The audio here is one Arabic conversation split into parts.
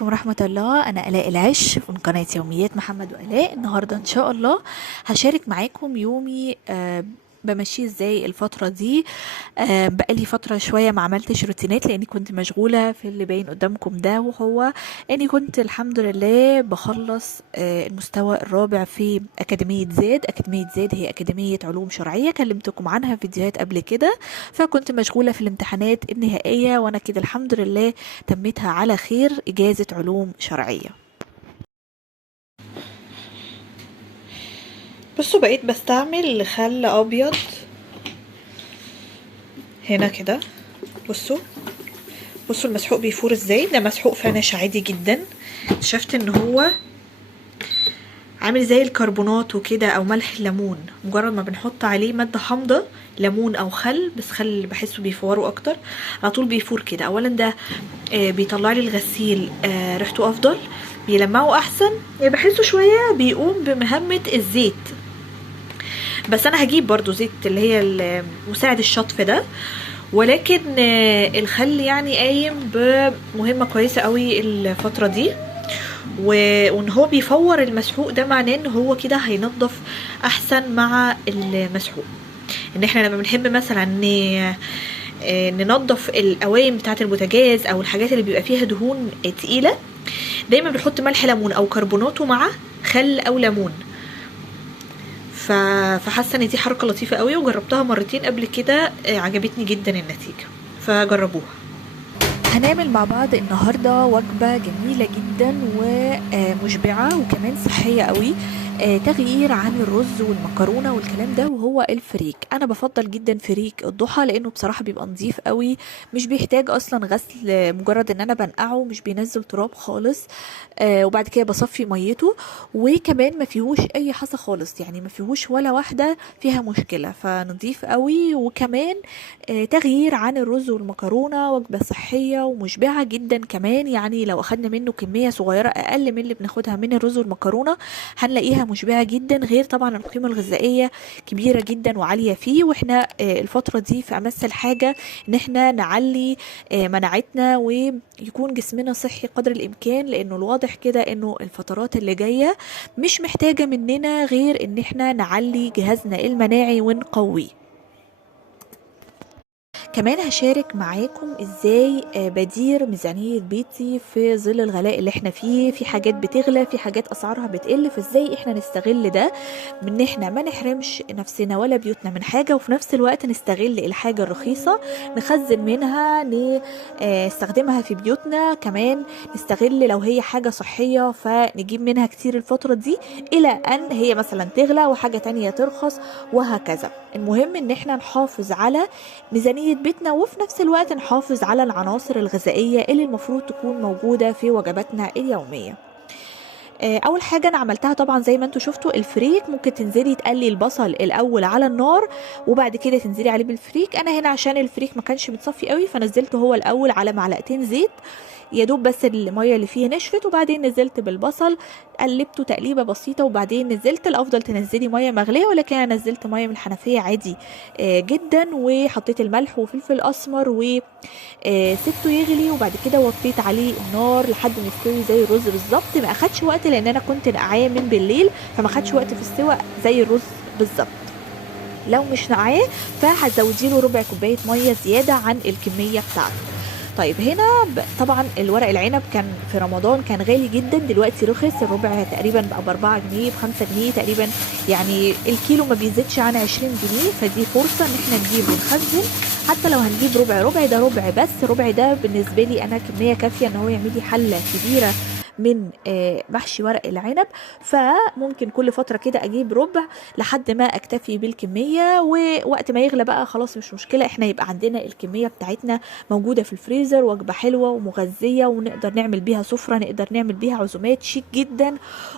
ورحمة الله. أنا آلاء العش من قناة يوميات محمد وآلاء. النهاردة إن شاء الله هشارك معاكم يومي بمشيه ازاي الفترة دي. بقالي فترة شوية ما عملتش روتينات لاني كنت مشغولة في اللي باين قدامكم ده، وهو اني كنت الحمد لله بخلص المستوى الرابع في اكاديمية زاد. اكاديمية زاد هي اكاديمية علوم شرعية، كلمتكم عنها في فيديوهات قبل كده، فكنت مشغولة في الامتحانات النهائية وانا كده الحمد لله تميتها على خير، اجازة علوم شرعية. بصوا بقيت بستعمل خل ابيض هنا كده. بصوا المسحوق بيفور ازاي. ده مسحوق فانش عادي جدا، شفت ان هو عامل زي الكربونات وكده او ملح الليمون، مجرد ما بنحط عليه ماده حامضه ليمون او خل، بس خل بحسه بيفوره اكتر، على طول بيفور كده. اولا ده بيطلع لي الغسيل ريحته افضل، بيلمعه احسن، بحسه شويه بيقوم بمهمه الزيت. بس انا هجيب برضو زيت اللي هي مساعد الشطف ده، ولكن الخل يعني قايم بمهمة كويسة قوي الفترة دي، وان هو بيفور المسحوق. ده معناه ان هو كده هينضف احسن مع المسحوق. ان احنا لما بنحب مثلا ننضف القوايم بتاعه البوتاجاز او الحاجات اللي بيبقى فيها دهون تقيلة، دايما بنحط ملح ليمون او كربوناته مع خل او ليمون. فحاسه ان دي حركه لطيفه قوي، وجربتها مرتين قبل كده، عجبتني جدا النتيجه، فجربوها. هنعمل مع بعض النهارده وجبه جميله جدا ومشبعه وكمان صحيه قوي، تغيير عن الرز والمكرونه والكلام ده، وهو الفريك. انا بفضل جدا فريك الضحى لانه بصراحه بيبقى نظيف قوي، مش بيحتاج اصلا غسل، مجرد ان انا بنقعه مش بينزل تراب خالص. وبعد كده بصفي ميته، وكمان ما فيهوش اي حصى خالص، يعني ما فيهوش ولا واحده فيها مشكله، فنظيف قوي. وكمان تغيير عن الرز والمكرونه، وجبه صحيه ومشبعه جدا كمان. يعني لو اخدنا منه كميه صغيره اقل من اللي بناخدها من الرز والمكرونه هنلاقيها مشبعه جدا، غير طبعا القيمه الغذائيه كبيره جدا وعاليه فيه. واحنا الفتره دي في امس الحاجه ان احنا نعلي مناعتنا ويكون جسمنا صحي قدر الامكان، لانه الواضح كده انه الفترات اللي جايه مش محتاجه مننا غير ان احنا نعلي جهازنا المناعي ونقويه. كمان هشارك معاكم ازاي بدير ميزانية بيتي في ظل الغلاء اللي احنا فيه. في حاجات بتغلى، في حاجات اسعارها بتقل، فازاي احنا نستغل ده من احنا ما نحرمش نفسنا ولا بيوتنا من حاجة، وفي نفس الوقت نستغل الحاجة الرخيصة نخزن منها، نستخدمها في بيوتنا. كمان نستغل لو هي حاجة صحية فنجيب منها كتير الفترة دي، الى ان هي مثلا تغلى وحاجة تانية ترخص، وهكذا. المهم ان احنا نحافظ على ميزانية بيتنا، وفي نفس الوقت نحافظ على العناصر الغذائية اللي المفروض تكون موجودة في وجباتنا اليومية. اول حاجه انا عملتها طبعا زي ما انتم شفتوا الفريك. ممكن تنزلي تقلي البصل الاول على النار وبعد كده تنزلي عليه بالفريك. انا هنا عشان الفريك ما كانش متصفي قوي فنزلته هو الاول على معلقتين زيت، يا دوب بس الميه اللي فيه نشفت، وبعدين نزلت بالبصل قلبته تقليبه بسيطه، وبعدين نزلت. الافضل تنزلي ميه مغليه، ولكن انا نزلت ميه من الحنفيه عادي جدا، وحطيت الملح وفلفل اسمر وسبته يغلي، وبعد كده وطيت عليه النار لحد ما يستوي زي الرز بالظبط. ما اخدش وقت لان انا كنت نقعاه من بالليل، فما اخدش وقت في السوى زي الرز بالظبط. لو مش نقعاه فهتزودي له ربع كوبايه ميه زياده عن الكميه بتاعته. طيب هنا طبعا الورق العنب كان في رمضان كان غالي جدا، دلوقتي رخص، الربع تقريبا بقى ب4 جنيه ب5 جنيه تقريبا، يعني الكيلو ما بيزيدش عن 20 جنيه. فدي فرصة ان احنا نجيب ونخزن. حتى لو هنجيب ربع ده ربع بس، ربع ده بالنسبة لي انا كمية كافية ان هو يعمل لي حلة كبيرة من محشي ورق العنب. فممكن كل فترة كده اجيب ربع لحد ما اكتفي بالكمية، ووقت ما يغلى بقى خلاص مش مشكلة، احنا يبقى عندنا الكمية بتاعتنا موجودة في الفريزر، وجبة حلوة ومغذية ونقدر نعمل بيها سفرة، نقدر نعمل بيها عزومات شيك جدا.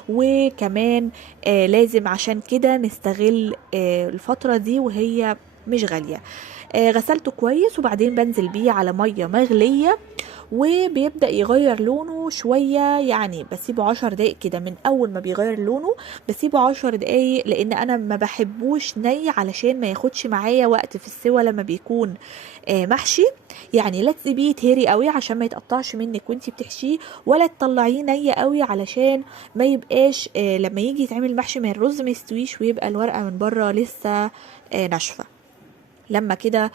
وكمان لازم عشان كده نستغل الفترة دي وهي مش غالية. غسلته كويس وبعدين بنزل بيه على مية مغلية، وبيبدأ يغير لونه شوية، يعني بسيبه 10 دقايق كده. من أول ما بيغير لونه بسيبه 10 دقايق، لأن أنا ما بحبوش ني علشان ما ياخدش معايا وقت في السوا لما بيكون محشي. يعني لا تسيبيه يتهري قوي عشان ما يتقطعش منك وانتي بتحشيه، ولا تطلعيه ني قوي علشان ما يبقاش لما يجي يتعمل محشي من الرز ما يستويش ويبقى الورقة من بره لسه ناشفة. لما كده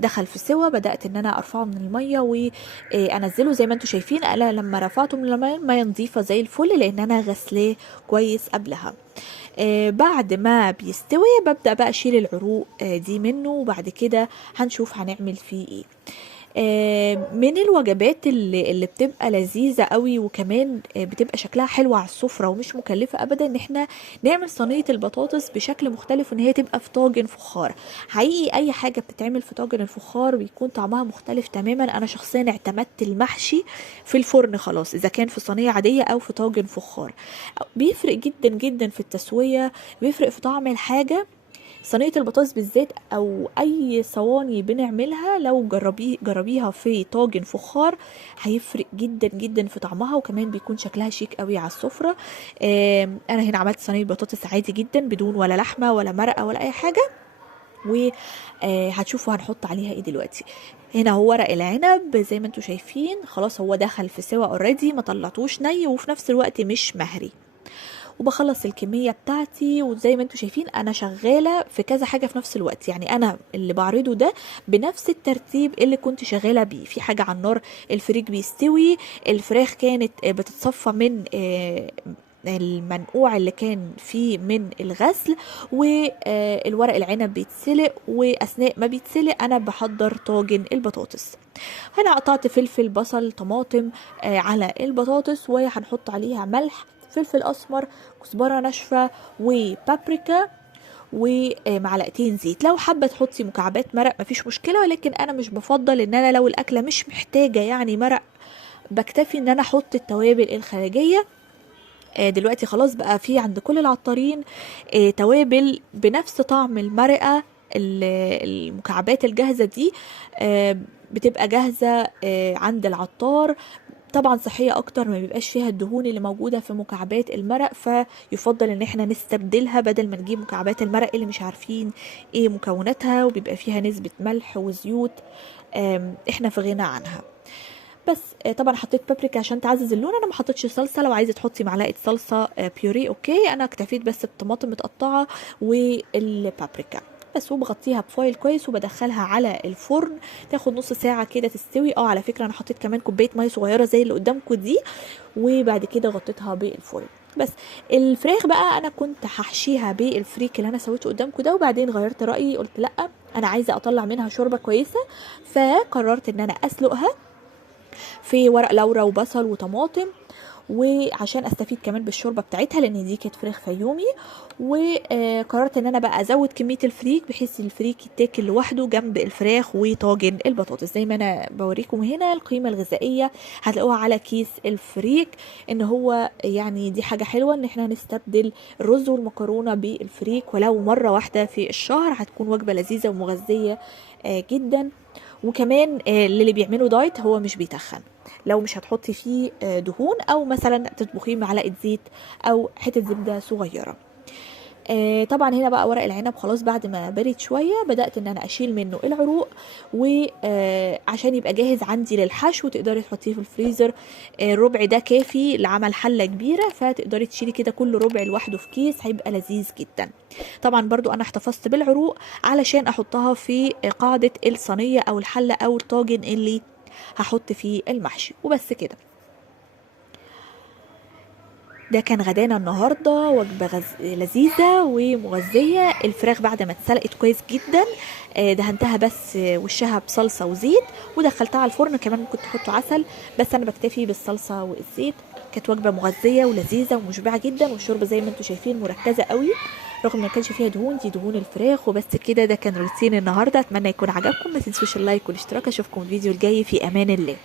دخل في سوا بدأت ان انا ارفعه من المية وانزله زي ما انتم شايفين. انا لما رفعته من المية المية نظيفة زي الفل لان انا غسلاه كويس قبلها. بعد ما بيستوي ببدأ بقى اشيل العروق دي منه، وبعد كده هنشوف هنعمل فيه ايه. من الوجبات اللي بتبقى لذيذة قوي، وكمان بتبقى شكلها حلو على السفرة ومش مكلفة ابدا، ان احنا نعمل صينية البطاطس بشكل مختلف، وان هي تبقى في طاجن فخار. حقيقي اي حاجة بتتعمل في طاجن الفخار بيكون طعمها مختلف تماما. انا شخصيا اعتمدت المحشي في الفرن خلاص، اذا كان في صينية عادية او في طاجن فخار. بيفرق جدا جدا في التسوية، بيفرق في طعم الحاجة. صينية البطاطس بالذات او اي صواني بنعملها لو جربيها في طاجن فخار هيفرق جدا جدا في طعمها، وكمان بيكون شكلها شيك قوي على السفرة. انا هنا عملت صينية بطاطس عادي جدا بدون ولا لحمة ولا مرقة ولا اي حاجة، وهتشوفوا هنحط عليها ايه دلوقتي. هنا هو ورق العنب زي ما انتم شايفين خلاص هو دخل في سوا اوريدي، ما طلعتوش ني وفي نفس الوقت مش مهري. وبخلص الكميه بتاعتي، وزي ما انتم شايفين انا شغاله في كذا حاجه في نفس الوقت، يعني انا اللي بعرضه ده بنفس الترتيب اللي كنت شغاله بيه. في حاجه على النار الفريك بيستوي، الفراخ كانت بتتصفى من المنقوع اللي كان فيه من الغسل، والورق العنب بيتسلق، واثناء ما بيتسلق انا بحضر طاجن البطاطس. هنا قطعت فلفل بصل طماطم على البطاطس، وهنحط عليها ملح فلفل اسمر كزبره ناشفه وبابريكا ومعلقتين زيت. لو حابه تحطي مكعبات مرق مفيش مشكله، ولكن انا مش بفضل ان انا لو الاكله مش محتاجه يعني مرق بكتفي ان انا احط التوابل الخارجيه. دلوقتي خلاص بقى في عند كل العطارين توابل بنفس طعم المرقه. المكعبات الجاهزه دي بتبقى جاهزه عند العطار، طبعا صحية اكتر، ما بيبقاش فيها الدهون اللي موجودة في مكعبات المرق، فيفضل ان احنا نستبدلها بدل ما نجيب مكعبات المرق اللي مش عارفين ايه مكوناتها وبيبقى فيها نسبة ملح وزيوت احنا في غنى عنها. بس طبعا حطيت بابريكا عشان تعزز اللون. انا ما حطيتش صلصه، لو عايزه تحطي معلقه صلصه بيوري اوكي، انا اكتفيت بس بالطماطم متقطعه والبابريكا بس. وبغطيها بفويل كويس وبدخلها على الفرن تاخد نص ساعه كده تستوي. على فكره انا حطيت كمان كوبايه ميه صغيره زي اللي قدامكم دي، وبعد كده غطيتها بالفرن. بس الفراخ بقى انا كنت هحشيها بالفريك اللي انا سويته قدامكم ده، وبعدين غيرت رايي قلت لا انا عايزه اطلع منها شوربه كويسه، فقررت ان انا اسلقها في ورق لورا وبصل وطماطم، وعشان استفيد كمان بالشوربه بتاعتها لان دي كانت فراخ فيومي. وقررت ان انا بقى ازود كميه الفريك بحيث الفريك يتاكل لوحده جنب الفراخ وطاجن البطاطس. زي ما انا بوريكم هنا القيمه الغذائيه هتلاقوها على كيس الفريك، ان هو يعني دي حاجه حلوه ان احنا نستبدل الرز والمكرونه بالفريك ولو مره واحده في الشهر، هتكون وجبه لذيذه ومغذيه جدا. وكمان اللي بيعملوا دايت هو مش بيتخن لو مش هتحطي فيه دهون، او مثلا تطبخيه معلقه زيت او حته زبده صغيره. طبعا هنا بقى ورق العنب خلاص بعد ما برد شويه بدات ان انا اشيل منه العروق، وعشان يبقى جاهز عندي للحشو تقدري تحطيه في الفريزر. الربع ده كافي لعمل حله كبيره، فتقدري تشيلي كده كل ربع لوحده في كيس هيبقى لذيذ جدا. طبعا برضو انا احتفظت بالعروق علشان احطها في قاعده الصينيه او الحله او الطاجن اللي هحط فيه المحشي وبس كده. ده كان غدانا النهارده، وجبه لذيذه ومغذيه. الفراخ بعد ما اتسلقت كويس جدا دهنتها بس وشها بصلصه وزيت، ودخلتها على الفرن. كمان ممكن تحطوا عسل، بس انا بكتفي بالصلصه والزيت. كانت وجبه مغذيه ولذيذه ومشبعه جدا، والشوربه زي ما انتم شايفين مركزه قوي رغم ما كانش فيها دهون، دي دهون الفراخ. وبس كده، ده كان روتين النهارده. اتمنى يكون عجبكم، ما تنسوش اللايك والاشتراك. اشوفكم الفيديو الجاي، في امان الله.